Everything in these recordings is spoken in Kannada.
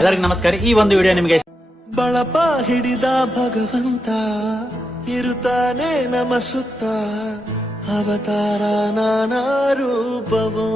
ಎಲ್ಲರಿಗೂ ನಮಸ್ಕಾರ. ಈ ಒಂದು ವಿಡಿಯೋ ನಿಮಗೆ ಬಳಪ ಹಿಡಿದ ಭಗವಂತ ಇರುತ್ತಾನೆ ನಮ ಸುತ್ತ. ಅವತಾರ ನಾನಾ ರೂಪವೋ.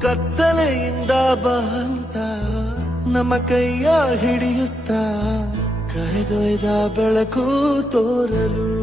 ಕತ್ತಲೆಯಿಂದ ಬಹಂತ ನಮ್ಮ ಕೈಯ ಹಿಡಿಯುತ್ತ. ಕರೆದೊಯ್ದ ಬೆಳಕು ತೋರಲು.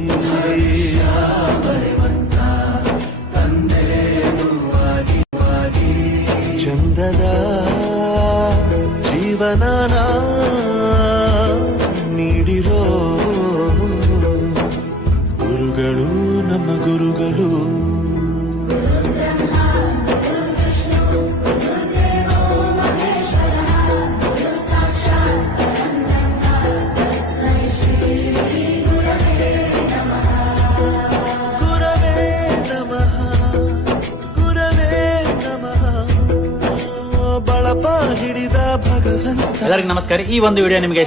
ಚಂದದ ಜೀವನನ ಎಲ್ಲರಿಗೂ ನಮಸ್ಕಾರ. ಈ ಒಂದು ವಿಡಿಯೋ ನಿಮಗೆ